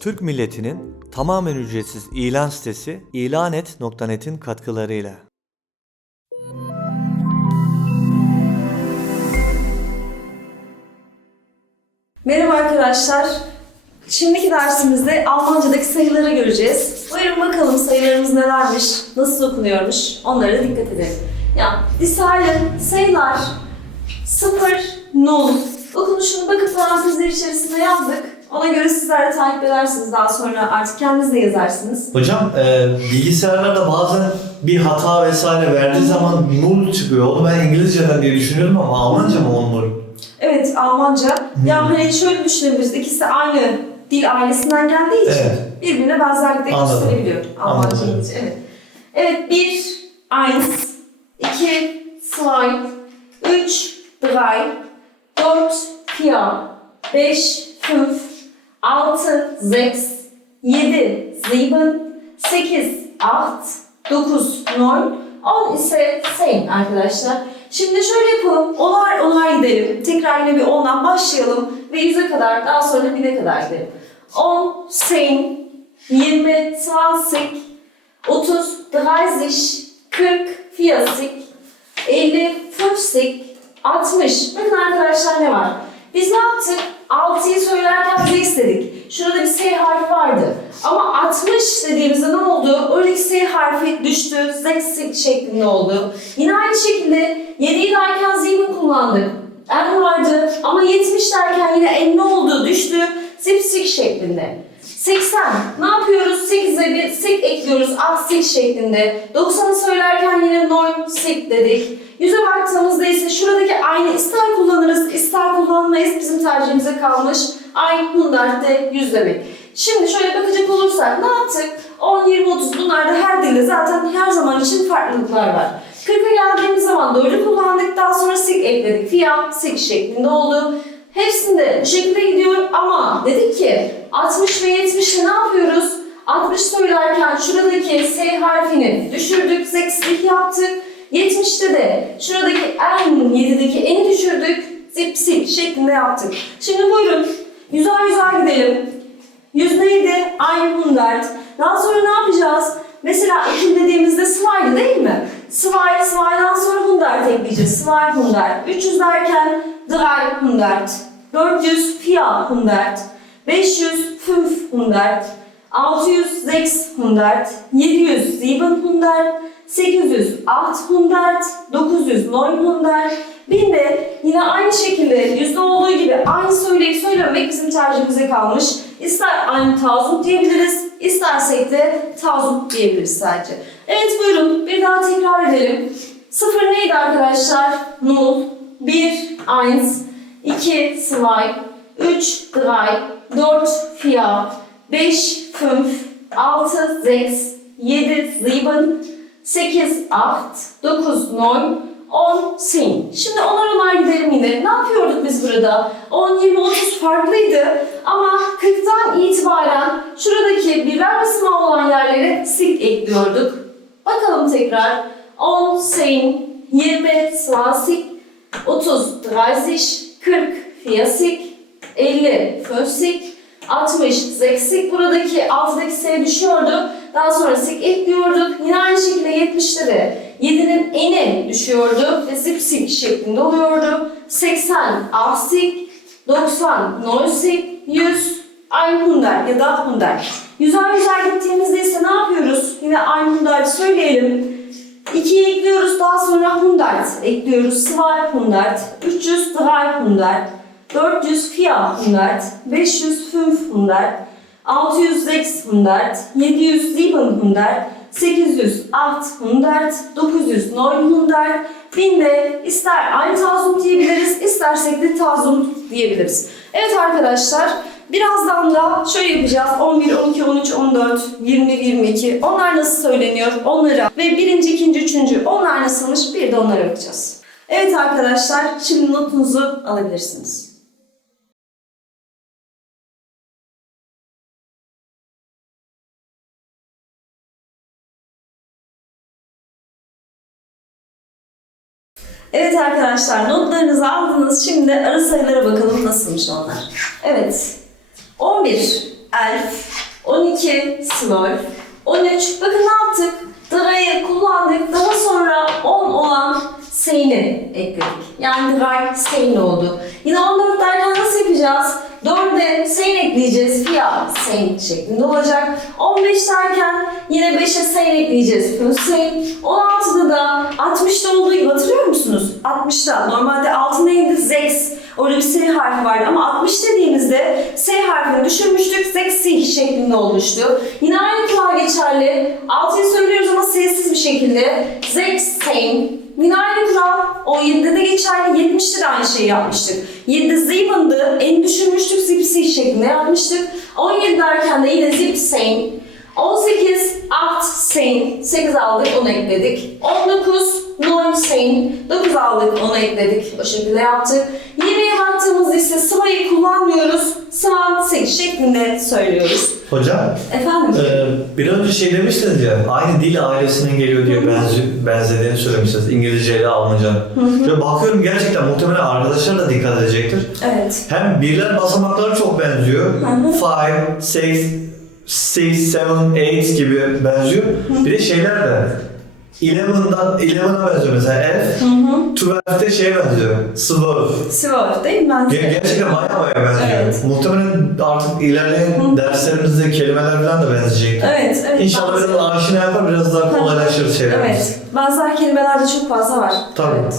Türk milletinin tamamen ücretsiz ilan sitesi ilanet.net'in katkılarıyla. Merhaba arkadaşlar. Şimdiki dersimizde Almancadaki sayıları göreceğiz. Buyurun bakalım sayılarımız nelermiş, nasıl okunuyormuş onlara dikkat edelim. Ya, disalen sayılar 0, 0. Okunuşunu bakıp parantezler içerisinde yazdık. Ona göre sizler de takip edersiniz. Daha sonra artık kendiniz de yazarsınız. Hocam e, bilgisayarlarda bazen bir hata vesaire verdiği zaman null çıkıyor. Onu ben İngilizceden diye düşünüyorum ama Almanca mı o null? Evet, Almanca. Ya hani şöyle düşünebiliriz. İkisi aynı dil ailesinden geldiği için Evet. birbirine benzerlik de Anladım. gösterebiliyor. Almanca, Anladım. Evet. Evet, bir, eins, iki, zwei, üç, drei, dört, vier, beş, fünf, altı, sechs, yedi, sieben, sekiz, acht, dokuz, neun, on ise zehn arkadaşlar. Şimdi şöyle yapalım. Onar onar gidelim. Tekrar yine bir ondan başlayalım ve yüze kadar daha sonra bine kadar gidelim. 10, 10, 20, 20, 30, 30, 40, 40, 50, 50, 60. Bakın arkadaşlar ne var? Biz ne yaptık? 6'yı söylerken Z istedik. Şurada bir S harfi vardı. Ama 60 dediğimizde ne oldu? Oradaki S harfi düştü. Z şeklinde oldu. Yine aynı şekilde 7'yi derken Z'ini kullandık. N vardı ama 70 derken yine N ne oldu? Düştü. Zipsik şeklinde. 80. Ne yapıyoruz? 8'e bir sek ekliyoruz. Aksik şeklinde. 90'ı söylerken yine norm sek dedik. Yüze baktığımızda ise şuradaki aynı ister kullanırız, ister kullanmayız. Bizim tercihimize kalmış. Aynı hundartte yüz demek. Şimdi şöyle bakacak olursak ne yaptık? 10, 20, 30 bunlarda her dilde zaten her zaman için farklılıklar var. 40'a geldiğimiz zaman 4'ü kullandık. Daha sonra sik ekledik. Fiyat sik şeklinde oldu. Hepsinde bu şekilde gidiyor ama dedik ki 60 ve 70'te ne yapıyoruz? 60 söylerken şuradaki S harfini düşürdük, sekslik yaptık. 70'te de şuradaki N, 7'deki N'i düşürdük, zip şeklinde yaptık. Şimdi buyurun yüzer yüzer gidelim. Yüz neydi? Aynı hundert. Daha sonra ne yapacağız? Mesela ekim dediğimizde sıvaydı değil mi? Sıvay, sıvaydan sonra hundert ekleyeceğiz. Sıvay hundert. 300 derken drei hundert. 400 vier hundert. 500 fünf hundert. 600 sechs hundert. 700 sieben hundert. 800 acht hundert. 900 neun hundert. 1000 de yine aynı şekilde yüzde olduğu gibi aynı söyleyip söylememek bizim tercihimize kalmış. İster aynı tazut diyebiliriz, istersek de tazut diyebiliriz sadece. Evet buyurun bir daha tekrar edelim. Sıfır neydi arkadaşlar? Null, 1, 1, 2, 2, 3, 3, 4, 4, 5, 5, 6, 6, 7, 7, 8, 8, 9, 9, 10, 10. Şimdi onar onar gidelim yine. Ne yapıyorduk biz burada? 10, 20, 30 farklıydı. Ama 40'tan itibaren şuradaki birer basamak olan yerlere sik ekliyorduk. Bakalım tekrar. 10, 10, 20, 20, 30, 30, 40, 40, 50, 50, 60, 60. Buradaki alttaki S düşüyordu. Daha sonra sik ekliyorduk. Yine aynı şekilde 70'te de 7'nin eni düşüyordu ve zip sik şeklinde oluyordu. 80 asik, 90 noisik, 100 einhundert ya da hundert. Yüzer yüzer gittiğimizde ise ne yapıyoruz? Yine einhundert söyleyelim. 2'yi ekliyoruz daha sonra hundert ekliyoruz. 200, 300, 300, 400, 400, 500, 500, 600, 600, 700, 700, 800, 800, 900, 900, 1000 de ister aynı tazum diyebiliriz, istersek de tazum diyebiliriz. Evet arkadaşlar, birazdan da şöyle yapacağız. 11, 12, 13, 14, 21, 22. Onlar nasıl söyleniyor? Onlara ve birinci, ikinci, üçüncü onlar nasılmış? Bir de onlara bakacağız. Evet arkadaşlar, şimdi notunuzu alabilirsiniz. Evet arkadaşlar notlarınızı aldınız. Şimdi ara sayılara bakalım nasılmış onlar. Evet. 11 elf, 12 smurf, 13 bakın ne yaptık? Dırayı kullandık. Daha sonra 10 olan seyni ekledik. Yani dıray seyin oldu. Yine 14 derken nasıl yapacağız? 4'e seyin ekleyeceğiz. Fiyat seyin şeklinde olacak. 15 derken yine 5'e seyin ekleyeceğiz. Hüseyin. 16'da da 60'da olduğu gibi hatırlıyor musunuz? 60'da normalde altı neydi? Zex. Orada bir S harfi vardı ama 60 dediğimizde S harfini düşürmüştük. Zexi şeklinde olmuştu. Yine aynı kural geçerli. 6'yı söylüyoruz ama sessiz bir şekilde. Zexin. Yine aynı kural 17'de de geçerli. 70'te de aynı şeyi yapmıştık. 7'de Zeven'dı. En düşürmüştük. Zipsi şeklinde yapmıştık. 17 derken de yine Zipsein. 18 8 sein. 8 aldık onu ekledik. 19 9 sein. 9 aldık onu ekledik. O şekilde yaptık. 20'ye baktığımızda ise sıvayı kullanmıyoruz. Sıvan 8 şeklinde söylüyoruz. Hocam Efendim? Ee, bir önce şey demiştiniz ya, aynı dil ailesinden geliyor diye benzi, benzediğini söylemiştiniz İngilizce ile Almanca. Şöyle bakıyorum gerçekten muhtemelen arkadaşlar da dikkat edecektir. Evet. Hem birler basamakları çok benziyor. hı. 5, 6, 6, 7, 8 gibi benziyor. Bir de şeyler de 11'dan 11'a benziyor mesela F. Hı hı. 12'te şeye benziyor. Swerve. Sıva değil mi? Ben Ger- Gerçekten baya baya benziyor. Evet. Muhtemelen artık ilerleyen derslerimizde kelimeler falan da benzeyecektir. Evet, evet. İnşallah biraz aşina yapar biraz daha kolaylaşır şeylerimiz. Evet. Benzer kelimelerde çok fazla var. Tabii. Evet.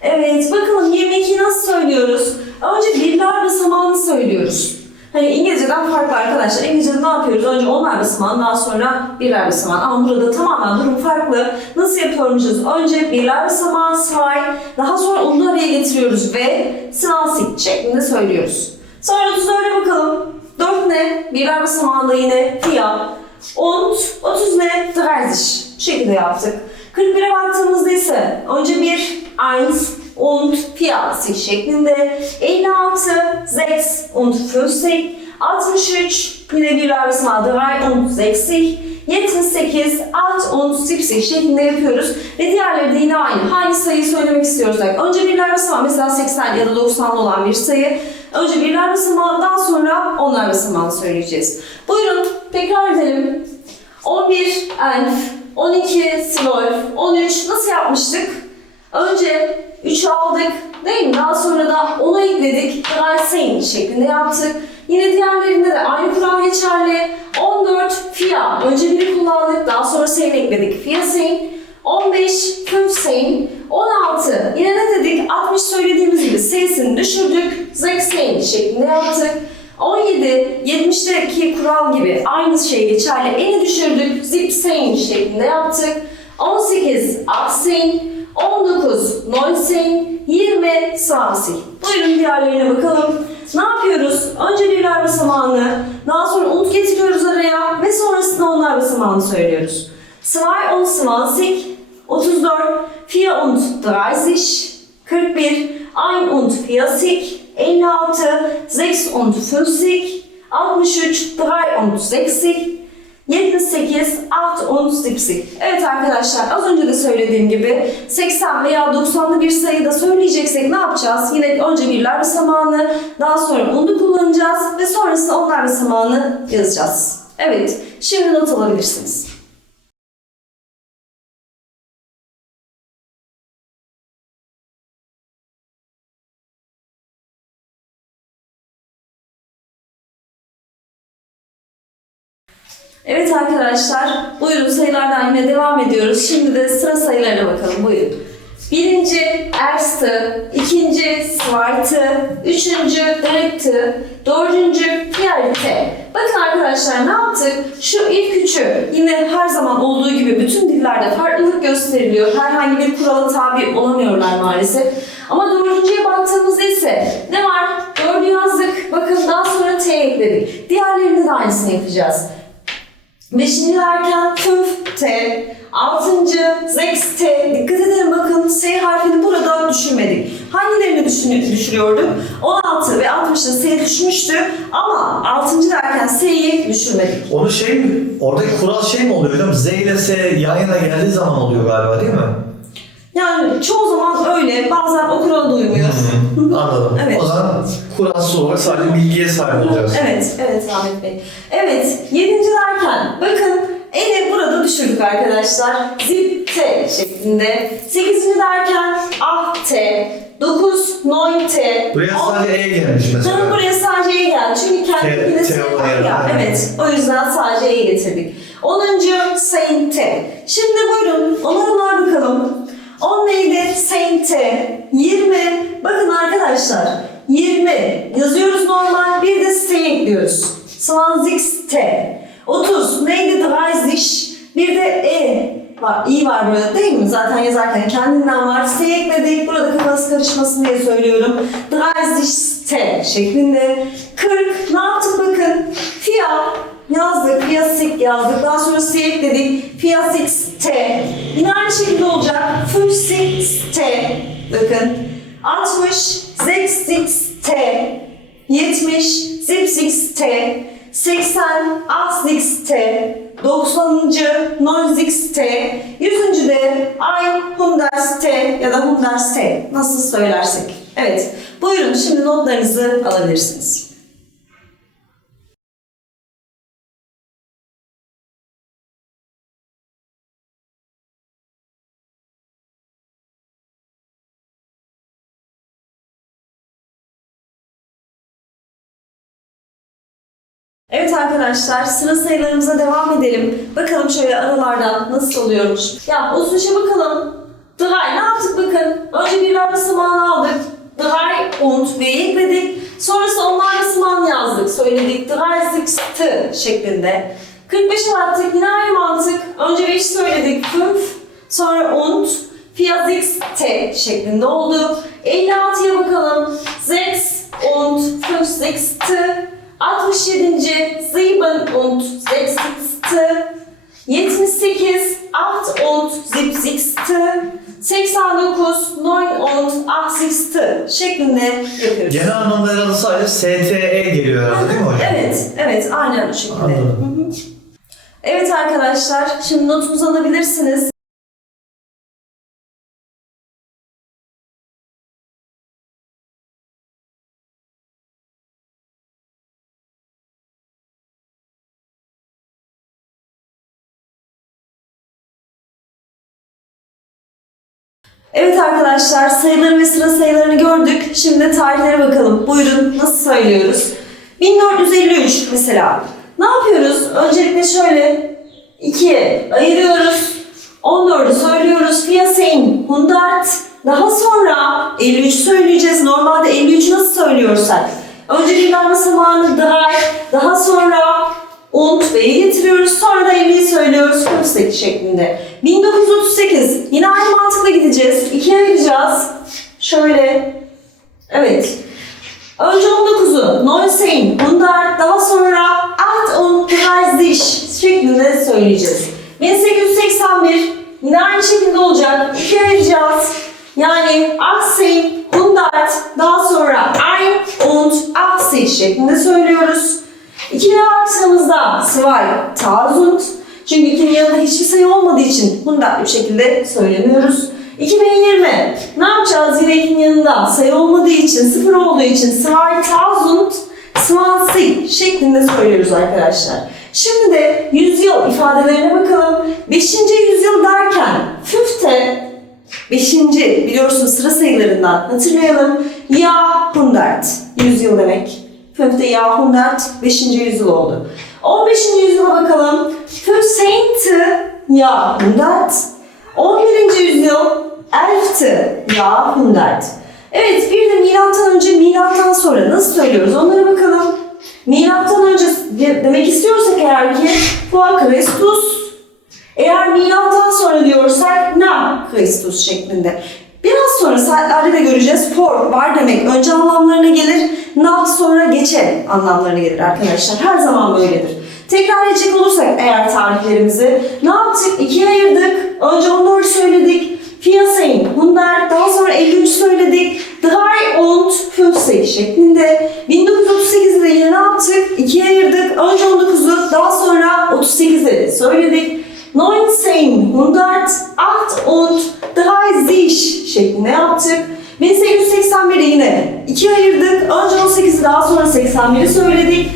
Evet, bakalım 22'yi nasıl söylüyoruz? Önce birler basamağını söylüyoruz. Hani İngilizceden farklı arkadaşlar. İngilizce'de ne yapıyoruz? Önce onlar basamağını, daha sonra birler basamağını. Ama burada tamamen durum farklı. Nasıl yapıyormuşuz? Önce birler basamağı say, daha sonra onu araya getiriyoruz ve sınavsik şeklinde söylüyoruz. Sonra 34'e bakalım. 4 ne? Birler basamağında yine fiyat. Und 30 ne? 30 Bu şekilde yaptık. 41'e baktığımızda ise önce 1, 1 und 40 şeklinde. 56, 6 und 50. 63 yine 3 und 60. 78, 8 und 70 şeklinde yapıyoruz. Ve diğerleri de yine aynı. Hangi sayıyı söylemek istiyorsak. Önce birler basamağı mesela 80 ya da 90 olan bir sayı. Önce birler basamağından sonra onlar basamağını söyleyeceğiz. Buyurun tekrar edelim. 11 elf, 12 smurf, 13 nasıl yapmıştık? Önce 3'ü aldık değil mi? Daha sonra da 10'u ekledik. Dreising şeklinde yaptık. Yine diğerlerinde de aynı kural geçerli. 14 fia. Önce biri kullandık. Daha sonra sein ekledik. Fia sein. 15 5 sein. 16 yine ne dedik? 60 söylediğimiz gibi sesini düşürdük. 80 şeklinde yaptık. 17, 70'teki kural gibi aynı şey geçerli. Eni düşürdük, zip sein şeklinde yaptık. 18, 18, 19, 19, 20, 20. Buyurun diğerlerine bakalım. Ne yapıyoruz? Önce birler basamağını, daha sonra unut getiriyoruz araya ve sonrasında onlar basamağını söylüyoruz. 2 und 20, 34, 4 und 30, 41, 1 und 40, 56, 6 und 50, 63, 3 und 60, 78, 8 und 70. Evet arkadaşlar az önce de söylediğim gibi 80 veya 90'lı bir sayıda söyleyeceksek ne yapacağız? Yine önce birler basamağını, daha sonra onu kullanacağız ve sonrasında onlar basamağını yazacağız. Evet, şimdi not alabilirsiniz. Arkadaşlar, buyurun sayılardan yine devam ediyoruz. Şimdi de sıra sayılarına bakalım, buyurun. Birinci erste, ikinci zweite, üçüncü dritte, dördüncü vierte. Bakın arkadaşlar ne yaptık? Şu ilk üçü yine her zaman olduğu gibi bütün dillerde farklılık gösteriliyor. Herhangi bir kurala tabi olamıyorlar maalesef. Ama dördüncüye baktığımızda ise ne var? Dördü yazdık. Bakın daha sonra T ekledik. Diğerlerinde de aynısını yapacağız. Beşinci derken fünf T, altıncı seks T. Dikkat edelim bakın S harfini burada düşürmedik. Hangilerini düşün, düşürüyorduk? 16 ve 60'da S düşmüştü ama 6. derken S'yi düşürmedik. Onu şey mi, oradaki kural şey mi oluyor hocam? Z ile S yan yana geldiği zaman oluyor galiba değil mi? Yani çoğu zaman öyle, bazen o kuralı uymuyor. Anladım. Evet. O zaman kuralsız olarak sadece bilgiye sahip olacağız. Evet, evet Ahmet Bey. Evet, yedinci derken bakın ele burada düşürdük arkadaşlar. Zip T şeklinde. Sekizinci derken ah T. Dokuz noin T. Buraya On- sadece E gelmiş mesela. Canım buraya sadece E geldi. Çünkü kendi T var ya. Evet, o yüzden sadece E getirdik. Onuncu Saint T. Şimdi buyurun ona bunlar bakalım. 10 neydi? Saint T. 20. Bakın arkadaşlar. 20. Yazıyoruz normal. Bir de S ekliyoruz. 20 T. 30. Neydi? 30. Bir de E var. İ var burada değil mi? Zaten yazarken kendinden var. S ekledik. Burada kafası karışmasın diye söylüyorum. 30 T şeklinde. 40. Ne yaptık bakın? Fia yazdık. Fia sik yazdık. Daha sonra S ekledik. 6 T. Yine aynı şekilde olacak. 6 T. Bakın. 60 66 T. 70 zip T. 80 Asix T. 90. Noisix T. 100. de Ein Hunders T ya da Hunders T. Nasıl söylersek. Evet. Buyurun şimdi notlarınızı alabilirsiniz. Evet arkadaşlar sıra sayılarımıza devam edelim. Bakalım şöyle aralardan nasıl oluyormuş. Ya o suşa bakalım. Drei ne yaptık bakın. Önce birler basamağını aldık. Drei und V'yi ekledik. Sonrası onlar basamağını yazdık. Söyledik. Drei sixte şeklinde. 45'e baktık. Yine aynı mantık. Önce 5 söyledik. 5 sonra und Fia sixte şeklinde oldu. 56'ya bakalım. 6 und 5 sixte 67. Sieben und 60. 78. Acht und 70. 89. Neun und 80. şeklinde yapıyoruz. Genel anlamda herhalde sadece STE geliyor herhalde değil mi hocam? Evet, evet aynen o şekilde. Anladım. Evet arkadaşlar, şimdi notunuzu alabilirsiniz. Evet arkadaşlar sayıları ve sıra sayılarını gördük. Şimdi tarihlere bakalım. Buyurun nasıl söylüyoruz? 1453 mesela. Ne yapıyoruz? Öncelikle şöyle 2'ye ayırıyoruz. 14'ü söylüyoruz. Fiyaseyn, Hundart. Daha sonra 53 söyleyeceğiz. Normalde 53 nasıl söylüyorsak. Önce birler basamağını drei, daha sonra und B'yi getiriyoruz. Sonra da 50'yi söylüyoruz. 48 şeklinde. 1938. Yine aynı mantıkla gideceğiz. 2'ye ayıracağız. Şöyle. Evet. Önce 19'u 19, 100, daha sonra 38 şeklinde söyleyeceğiz. 1881 yine aynı şekilde olacak. 2'ye ayıracağız. Yani 18, 100, daha sonra 1 und 80 şeklinde söylüyoruz. İkili aksamımızda Svay, Tazund. Çünkü ikinin yanında hiçbir sayı olmadığı için bunu da bir şekilde söylemiyoruz. 2020 ne yapacağız yine ikinin yanında sayı olmadığı için, sıfır olduğu için Svay, Tazund, Swansea şeklinde söylüyoruz arkadaşlar. Şimdi de yüzyıl ifadelerine bakalım. 5. yüzyıl derken Fünfte 5. biliyorsunuz sıra sayılarından hatırlayalım. Jahrhundert yüzyıl demek. Jahrhundert 5. yüzyıl oldu. 15. yüzyıla bakalım. Fünfzehnte Jahrhundert 11. yüzyıl Elfte Jahrhundert. Evet bir de milattan önce milattan sonra nasıl söylüyoruz onlara bakalım. Milattan önce de- demek istiyorsak eğer ki Vor Christus eğer milattan sonra diyorsak na Christus şeklinde. Biraz sonra saatlerde de göreceğiz. For var demek önce anlamlarına gelir. Na sonra geçe anlamlarına gelir arkadaşlar. Her zaman böyledir. Tekrar edecek olursak eğer tarihlerimizi ne yaptık? İkiye ayırdık. Önce 14 söyledik. Fiyaseyn, Hunder, daha sonra 53 söyledik. Drei und 50 şeklinde. 1938'de yine ne yaptık? İkiye ayırdık. Önce 19'u, daha sonra 38'i söyledik. 19, 100, 8 und drei sich şeklinde yaptık. 1881'i yine ikiye ayırdık. Önce 18'i daha sonra 81'i söyledik.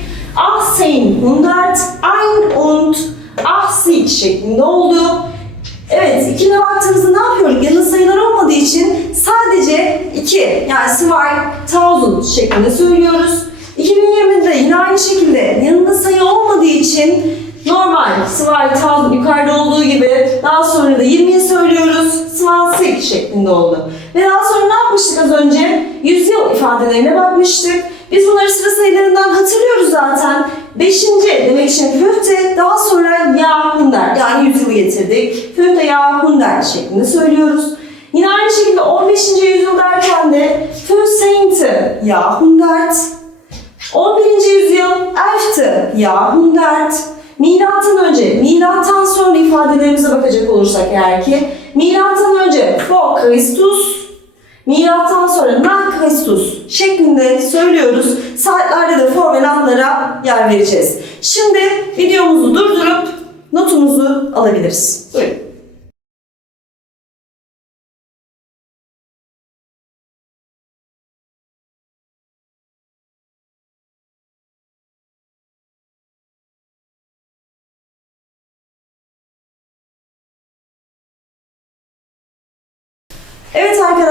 1800, ein und 80 şeklinde oldu. Evet, ikine baktığımızda ne yapıyorduk? Yanında sayılar olmadığı için sadece 2 yani zwei thousand şeklinde söylüyoruz. 2020'de yine aynı şekilde yanında sayı olmadığı için normal zwei thousand yukarıda olduğu gibi daha sonra da 20'yi söylüyoruz. Zwanzig şeklinde oldu. Ve daha sonra ne yapmıştık az önce? Yüzyıl ifadelerine bakmıştık. Biz bunları sıra sayılarından hatırlıyoruz zaten. Beşinci demek için fünfte, daha sonra Jahrhundert yani yüzyılı getirdik. Fünfte Jahrhundert şeklinde söylüyoruz. Yine aynı şekilde 15. yüzyıl derken de fünfzehnte Jahrhundert, 11. yüzyıl elfte Jahrhundert, Milattan önce, milattan sonra ifadelerimize bakacak olursak eğer ki, milattan önce vor Christus, milattan sonra nach Christus şeklinde söylüyoruz. Saatlerde de for ve nahlara yer vereceğiz. Şimdi videomuzu durdurup notumuzu alabiliriz. Buyurun.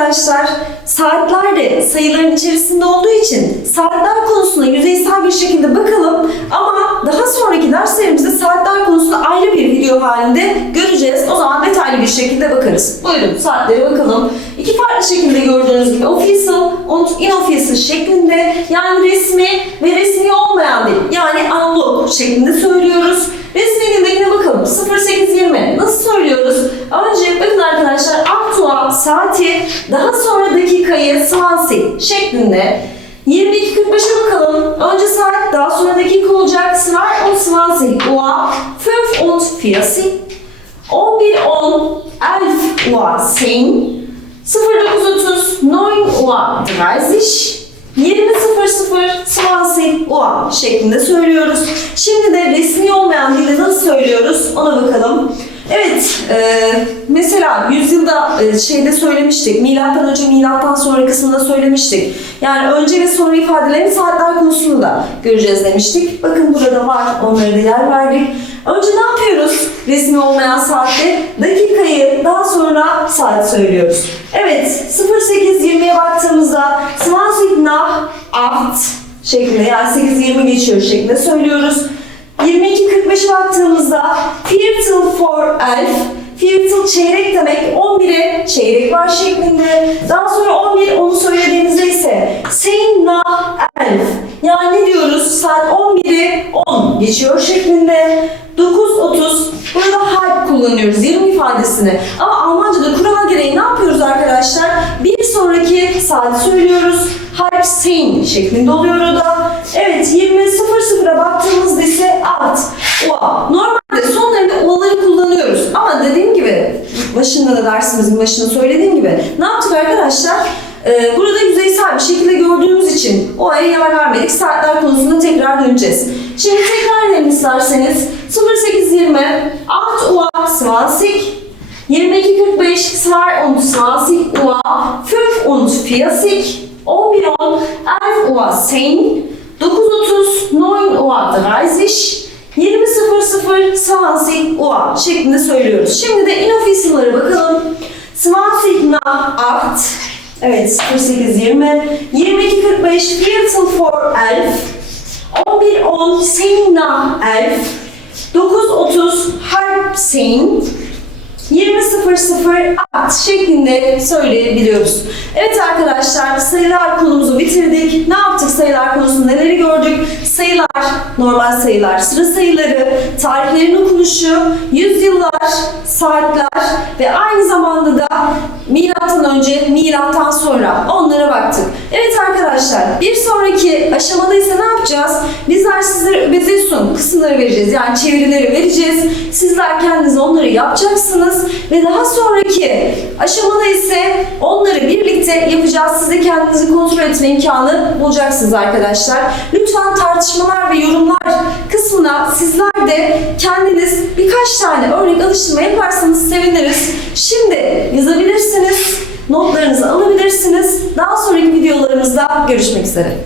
Arkadaşlar, saatler de sayıların içerisinde olduğu için saatler konusuna yüzeysel bir şekilde bakalım ama daha sonraki derslerimizde saatler konusunda ayrı bir video halinde göreceğiz. O zaman detaylı bir şekilde bakarız. Buyurun saatlere bakalım. İki farklı şekilde gördüğünüz gibi official und inofficial şeklinde yani resmi ve resmi olmayan değil yani analog şeklinde söylüyoruz. Resmi dildekine bakalım. 0820 nasıl söylüyoruz? Önce bakın arkadaşlar aktua saati daha sonra dakikayı sansi şeklinde 22.45'e bakalım. Önce saat daha sonra dakika olacak. Zwei und zwanzig Uhr 45 11.10 11 Uhr 10 09.30 9 Uhr 30 20.00 20 Uhr şeklinde söylüyoruz. Şimdi de resmi olmayan dilde nasıl söylüyoruz ona bakalım. Evet, e, mesela yüzyılda e, şeyde söylemiştik, milattan önce milattan sonra kısmında söylemiştik. Yani önce ve sonra ifadelerini saatler konusunda da göreceğiz demiştik. Bakın burada var, onlara da yer verdik. Önce ne yapıyoruz resmi olmayan saatte? Dakikayı daha sonra saat söylüyoruz. Evet 08.20'ye baktığımızda 20 nach 8 şeklinde yani 8.20 geçiyor şeklinde söylüyoruz. 22.45'e baktığımızda Viertel vor elf Viertel çeyrek demek 11'e çeyrek var şeklinde. Daha sonra 11 onu söylediğimizde ise Zehn nach elf yani ne diyoruz? Saat 11'i 10 geçiyor şeklinde. 9.30 burada halb kullanıyoruz 20 ifadesini. Ama Almanca'da kural gereği ne yapıyoruz arkadaşlar? Bir sonraki saat söylüyoruz. Halb zehn şeklinde oluyor o da. Evet 20.00'a baktığımızda ise alt. Ua. Normalde sonlarında u'ları kullanıyoruz. Ama dediğim gibi başında da dersimizin başında söylediğim gibi ne yaptık arkadaşlar? Ee, burada yüzeysel bir şekilde gördüğümüz için o aya yer vermedik. Saatler konusunda tekrar döneceğiz. Şimdi tekrar edelim isterseniz. 08.20 8 Uhr 20 22.45 22 Uhr 45 11.10 11 Uhr 10 9.30 9 Uhr 30 20.00 20 Uhr şeklinde söylüyoruz. Şimdi de inofficial'lara bakalım. 20 nach 8 Evet 08.20 22.45 Viertel vor 11 11.10 10 nach 11 9.30 halb 10 20.00 at şeklinde söyleyebiliyoruz. Evet arkadaşlar sayılar konumuzu bitirdik. Ne yaptık sayılar konusunda neleri gördük? Sayılar, normal sayılar, sıra sayıları, tarihlerin okunuşu, yüzyıllar, saatler ve aynı zamanda da milattan önce, milattan sonra onlara baktık. Evet arkadaşlar bir sonraki aşamada ise ne yapacağız? Bizler sizlere öbezesyon kısımları vereceğiz. Yani çevirileri vereceğiz. Sizler kendiniz onları yapacaksınız ve daha sonraki aşamada ise onları birlikte yapacağız. Siz de kendinizi kontrol etme imkanı bulacaksınız arkadaşlar. Lütfen tartışma açıklamalar ve yorumlar kısmına sizler de kendiniz birkaç tane örnek alıştırma yaparsanız seviniriz. Şimdi yazabilirsiniz, notlarınızı alabilirsiniz. Daha sonraki videolarımızda görüşmek üzere.